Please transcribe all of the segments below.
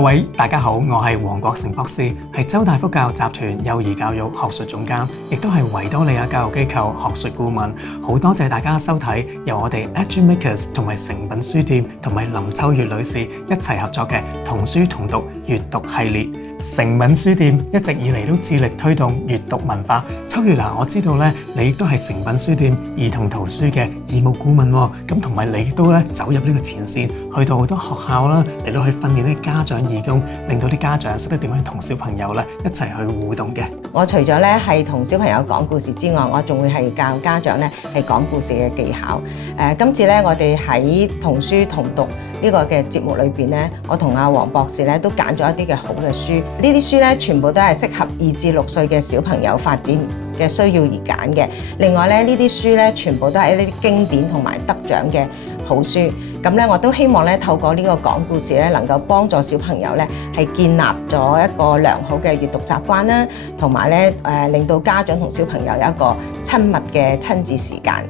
各位大家好，我係黃國成博士，係周大福教育集團幼兒教育學術總監，亦都係維多利亞教育機構學術顧問。好多謝大家收睇由我哋 EduMakers 同埋誠品書店同埋林秋月女士一齊合作嘅童書同讀閱讀系列。誠品書店一直以嚟都致力推動閱讀文化。秋月嗱，我知道咧，你亦都係誠品書店兒童圖書嘅義務顧問喎，咁同埋你亦都咧走入呢個前線，去到好多學校啦，嚟到去訓練啲家長義工，令到啲家長識得點樣同小朋友咧一齊去互動嘅。我除咗咧係同小朋友講故事之外，我仲會係教家長咧係講故事嘅技巧。今次咧我哋喺童書同讀呢個嘅節目裏邊咧，我同阿黃博士咧都揀咗一啲嘅好嘅書。呢啲書咧全部都係適合2至6歲嘅小朋友發展嘅需要而揀嘅。另外咧，呢啲書咧全部都係一啲經典同埋得獎嘅好書。咁咧，我都希望咧透過呢個講故事咧，能夠幫助小朋友咧係建立咗一個良好嘅閱讀習慣啦，同埋咧令到家長同小朋友有一個親密嘅親子時間。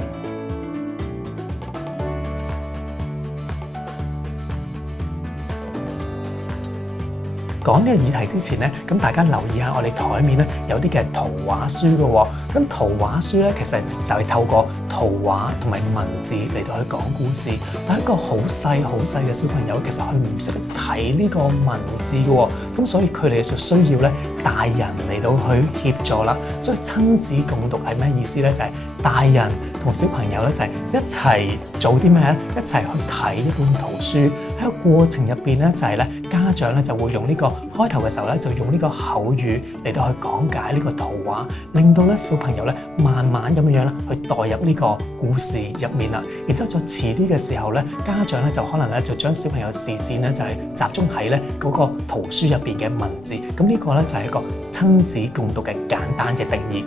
講呢個議題之前咧，咁大家留意下我哋台面咧有啲嘅圖畫書嘅喎。咁圖畫書咧其實就係透過圖畫同埋文字嚟到去講故事。但係一個好細嘅小朋友，其實佢唔識得睇呢個文字嘅喎。咁所以佢哋就需要咧大人嚟到去協助啦。所以親子共讀係咩意思咧？就係大人同小朋友咧就係一齊做啲咩咧？一齊去睇一本圖書。喺個過程入邊咧就係咧家長咧就會用呢個開頭嘅時候咧就用呢個口語嚟到去講解呢個圖畫，令到咧小朋友咧慢慢咁樣咧去代入呢個故事入面啦。然之後再遲啲嘅時候咧，家長咧就可能咧就將小朋友視線咧就係集中喺咧嗰個圖書入邊嘅文字。咁呢個咧就係一個親子共讀嘅簡單嘅定義。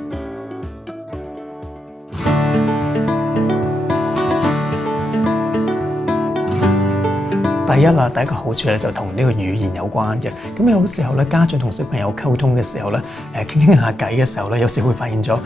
第一個好處咧就同呢個語言有關嘅。咁有時候咧，家長同小朋友溝通嘅時候咧，傾下偈嘅時候咧，有時會發現咗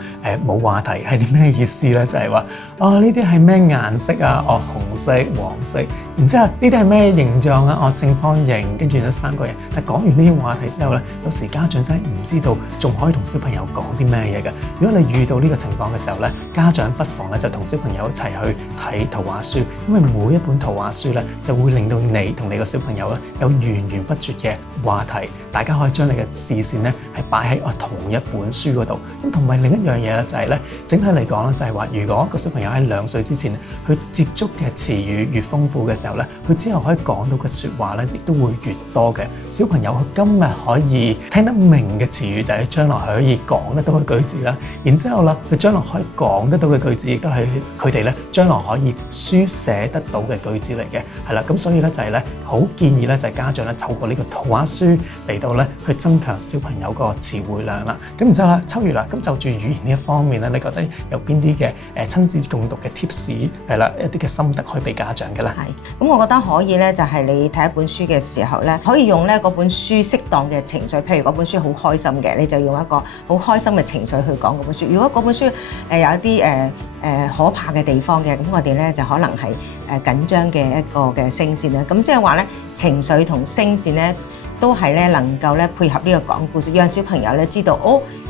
冇話題係啲咩意思咧？就係話呢啲係咩顏色啊？紅色、黃色。然之後呢啲係咩形狀啊？正方形，跟住咧3個人。但講完呢啲話題之後咧，有時家長真係唔知道仲可以同小朋友講啲咩嘢嘅。如果你遇到呢個情況嘅時候咧，家長不妨咧就同小朋友一齊去睇圖畫書，因為每一本圖畫書咧就會令到你同你個小朋友咧有源源不絕嘅話題，大家可以將你嘅視線咧係擺喺同一本書嗰度。咁同埋另一樣嘢咧就係咧，整體嚟講咧就係話，如果個小朋友喺2歲之前去接觸嘅詞語越豐富嘅時候咧，佢之後可以講到嘅説話咧亦都會越多嘅。小朋友佢今日可以聽得明嘅詞語，就係將來可以講得到嘅句子啦。然之後啦，佢將來可以講得到嘅句子，亦都係佢哋咧將來可以書寫得到嘅句子嚟嘅。係啦，咁所以咧就係咧好建議咧就係家長咧透過呢個圖畫書嚟到咧去增強小朋友個詞彙量啦。咁然之後啦，秋月啦，咁就住語言呢一方面咧，你覺得有邊啲嘅親子共讀嘅 tips 係啦，一啲嘅心得可以俾家長嘅咧？係，咁我覺得可以咧，就係你睇一本書嘅時候咧，可以用咧嗰本書適當嘅情緒，譬如嗰本書好開心嘅，你就用一個好開心嘅情緒去講嗰本書。如果嗰本書有一啲可怕嘅地方嘅，咁我哋咧就可能係緊張嘅一個嘅聲線啦。咁即係話咧，情緒同聲線咧都係咧能夠咧配合呢個講故事，讓小朋友咧知道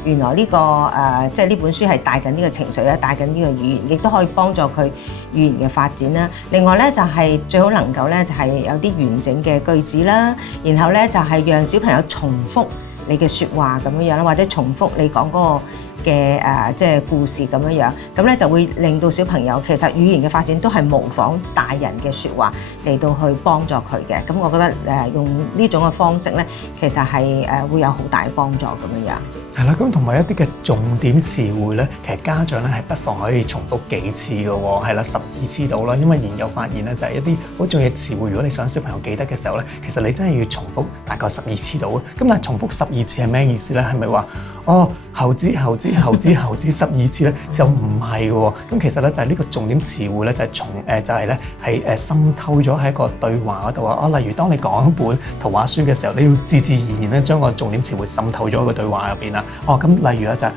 原來呢個即係呢本書係帶緊呢個情緒咧，帶緊呢個語言，亦都可以幫助佢語言嘅發展啦。另外咧就係最好能夠咧就係有啲完整嘅句子啦，然後咧就係讓小朋友重複你嘅説話咁樣樣啦，或者重複你講嗰個嘅即係故事咁樣樣，咁咧就會令到小朋友其實語言嘅發展都係模仿大人嘅説話嚟到去幫助佢嘅。咁我覺得用呢種嘅方式咧，其實係會有好大嘅幫助咁樣樣。係啦，咁同埋一啲嘅重點詞彙咧，其實家長咧係不妨可以重複幾次嘅喎，係啦，12次到啦。因為研究發現咧，就係一啲好重要嘅詞彙，如果你想小朋友記得嘅時候咧，其實你真係要重複大概12次到。咁但係重複12次係咩意思咧？係咪話猴子12次咧？就唔係嘅喎。咁其實咧就係呢個重點詞彙咧，就係就係咧係滲透咗喺一個對話嗰度啊。例如當你講一本圖畫書嘅時候，你要自然咧將個重點詞彙滲透咗喺個對話入邊啦。咁例如咧就係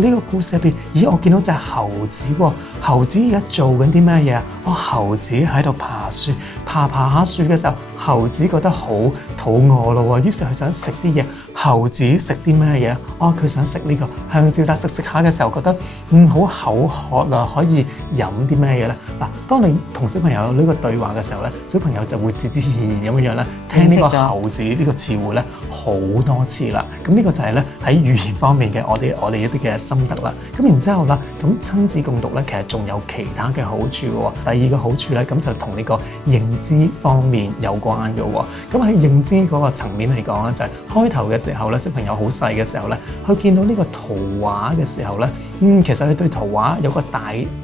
呢個故事入邊，咦我見到隻猴子喎，猴子而家做緊啲咩嘢啊？猴子喺度爬樹，爬下樹嘅時候，猴子覺得好肚餓咯喎，於是佢想食啲嘢。猴子食啲咩嘢？哦，佢想食呢個香蕉，但食下嘅時候覺得好口渴啊，可以飲啲咩嘢咧？嗱，當你同小朋友有呢個對話嘅時候咧，小朋友就會自然咁樣咧聽呢個猴子呢個詞彙咧好多次啦。咁呢個就係咧喺語言方面嘅我哋一啲嘅心得啦。咁然之後啦，咁親子共讀咧其實仲有其他嘅好處喎。第二個好處咧，咁就同呢個認知方面有關嘅喎。咁喺認知嗰個層面嚟講咧，就係開頭嘅時候咧，小朋友好細嘅時候咧，佢見到呢個圖畫嘅時候咧，其實佢對圖畫有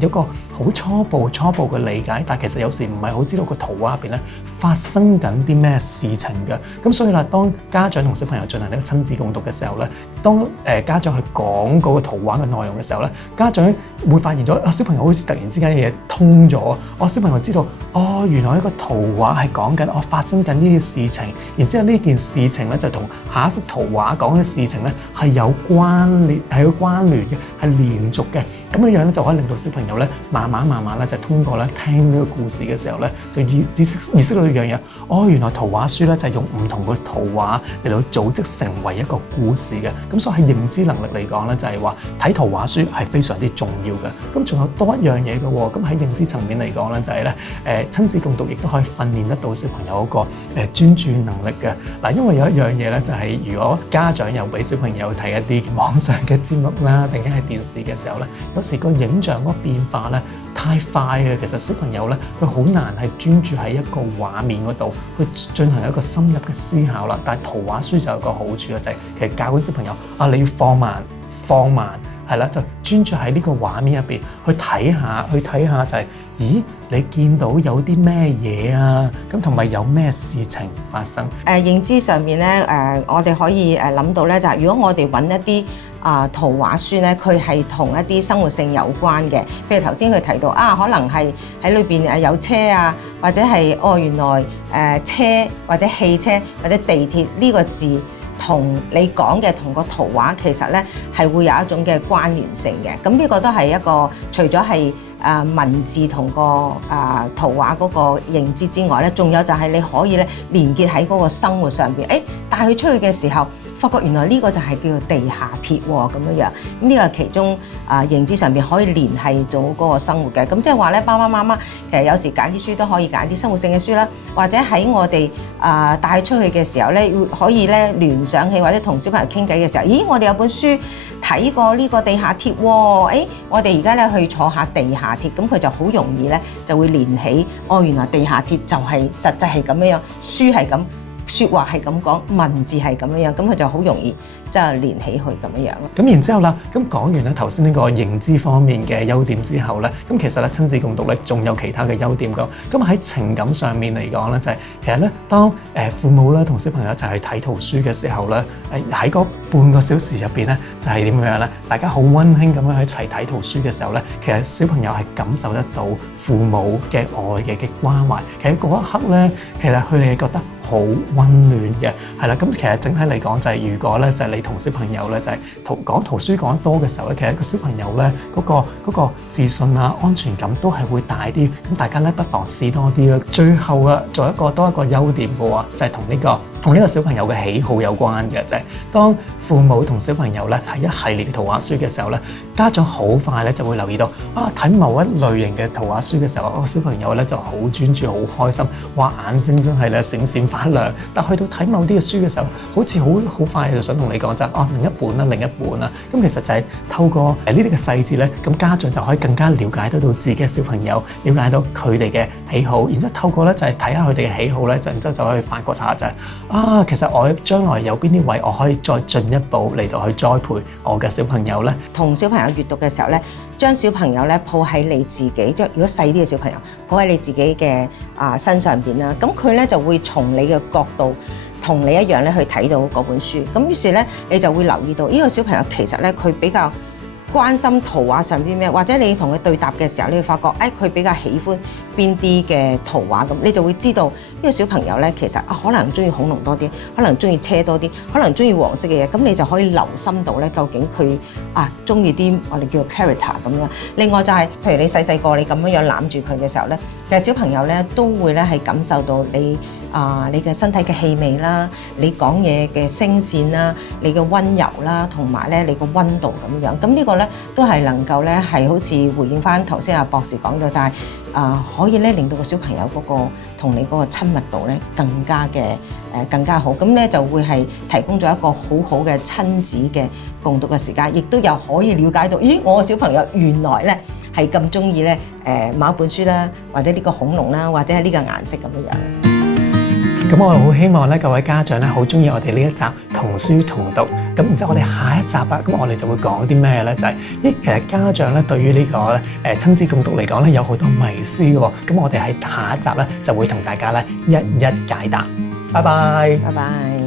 個好初步嘅理解，但其實有時唔係好知道個圖畫入邊咧發生緊啲咩事情嘅。咁所以啦，當家長同小朋友進行呢個親子共讀嘅時候咧，當家長去講嗰個圖畫嘅內容嘅時候咧，家長會發現咗小朋友好似突然之間嘅嘢通咗，小朋友知道原來呢個圖畫係講緊發生緊呢啲事情，然之後呢件事情咧就同下一幅圖畫講嘅事情咧係有關聯嘅，係連續嘅。咁樣咧就可以令到小朋友咧慢慢咧就通過咧聽呢個故事嘅時候咧就意識到一樣嘢，原來圖畫書咧就係用唔同嘅圖畫嚟到組織成為一個故事嘅。咁所以喺認知能力嚟講咧就係話睇圖畫書係非常之重要嘅。咁仲有多一樣嘢嘅喎，咁喺認知層面嚟講咧就係咧親子共讀亦都可以訓練得到小朋友嗰個專注能力嘅。嗱，因為有一樣嘢咧就係如果家長又俾小朋友睇一啲網上嘅節目啦，定係電視嘅時候咧，有時個影像嗰個變化咧太快嘅，其實小朋友咧佢好難係專注喺一個畫面嗰度去進行一個深入嘅思考啦。但係圖畫書就有個好處啦，就係其實教緊小朋友你要放慢係啦，就專注喺呢個畫面入邊去睇下就係咦你見到有啲咩嘢啊？咁同埋有咩事情發生？認知上面咧我哋可以諗到咧就係如果我哋揾一啲圖畫書咧，佢係同一啲生活性有關嘅，譬如頭先佢提到可能係喺裏邊有車啊，或者係原來車或者汽車或者地鐵呢個字同你講嘅同個圖畫其實咧係會有一種嘅關聯性嘅。咁呢個都係一個除咗係文字同個圖畫嗰個認知之外咧，仲有就係你可以咧連結喺嗰個生活上邊，帶佢出去嘅時候，發覺原來呢個就係叫做地下鐵喎咁樣樣。咁呢個係其中認知上邊可以聯繫到嗰個生活嘅。咁即係話咧，爸爸媽媽其實有時揀啲書都可以揀啲生活性嘅書啦，或者喺我哋帶出去嘅時候咧，可以咧聯想起或者同小朋友傾偈嘅時候，咦，我哋有本書睇過呢個地下鐵喎，我哋而家咧去坐下地下鐵，咁佢就好容易咧就會連起，原來地下鐵就係實際係咁樣，書係咁，説話係咁講，文字係咁樣，咁佢就好容易即係連起去咁樣咯。咁然之後啦，咁講完咧頭先呢個認知方面嘅優點之後咧，咁其實咧親子共讀咧仲有其他嘅優點㗎。咁喺情感上面嚟講咧，就係其實咧當父母咧同小朋友一齊去睇圖書嘅時候咧，喺嗰半個小時入邊咧，就係點樣咧？大家好溫馨咁樣一齊睇圖書嘅時候咧，其實小朋友係感受得到父母嘅愛嘅關懷。其實嗰一刻咧，其實佢哋係覺得好溫暖嘅，係啦。咁其實整體嚟講就係，如果咧就係你同小朋友咧就係講圖書講得多嘅時候咧，其實個小朋友咧嗰個自信啊、安全感都係會大啲。咁大家咧不妨試多啲啦。最後啊，做多一個優點嘅話，就係同呢個小朋友嘅喜好有關嘅，就係當父母同小朋友咧睇一系列嘅圖畫書嘅時候咧，家長好快咧就會留意到睇某一類型嘅圖畫書嘅時候，小朋友咧就好專注、好開心，眼睛真係咧閃閃發亮。但去到睇某啲嘅書嘅時候，好似好快就想同你講就另一本啦。咁其實就係透過呢啲嘅細節咧，咁家長就可以更加了解得到自己嘅小朋友，了解到佢哋嘅喜好，然之後透過咧就係睇下佢哋嘅喜好咧，然之後就可以發掘下就係其實我將來有邊啲位我可以再進一步嚟到去栽培我嘅小朋友咧。同小朋友閱讀嘅時候咧，將小朋友咧抱喺你自己，即係如果細啲嘅小朋友抱喺你自己嘅身上邊啦，咁佢咧就會從你嘅角度同你一樣咧去睇到嗰本書。咁於是咧你就會留意到呢個小朋友其實咧佢比較關心圖畫上邊咩，或者你同佢對答嘅時候，你會發覺佢比較喜歡邊啲嘅圖畫咁，你就會知道呢個小朋友咧其實可能中意恐龍多啲，可能中意車多啲，可能中意黃色嘅嘢，咁你就可以留心到咧究竟佢中意啲我哋叫做 character 咁樣。另外就係譬如你細個你咁樣攬住佢嘅時候咧，其實小朋友咧都會咧係感受到你嘅身體嘅氣味啦，你講嘢嘅聲線啦，你嘅溫柔啦，同埋咧你個溫度咁樣。咁呢個咧都係能夠咧係好似回應翻頭先阿博士講到就係可以咧令到個小朋友嗰個同你嗰個親密度咧更加好。咁咧就會係提供咗一個好好嘅親子嘅共讀嘅時間，亦都有可以了解到，咦，我個小朋友原來咧係咁中意咧某一本書啦，或者呢個恐龍啦，或者係呢個顏色咁樣樣。咁我好希望咧，各位家長咧好中意我哋呢一集童書同讀。咁然之後我哋下一集咁我哋就會講啲咩咧？就係其實家長咧對於呢個咧親子共讀嚟講咧有好多迷思嘅喎。咁我哋喺下一集咧就會同大家咧一一解答。拜拜。拜拜。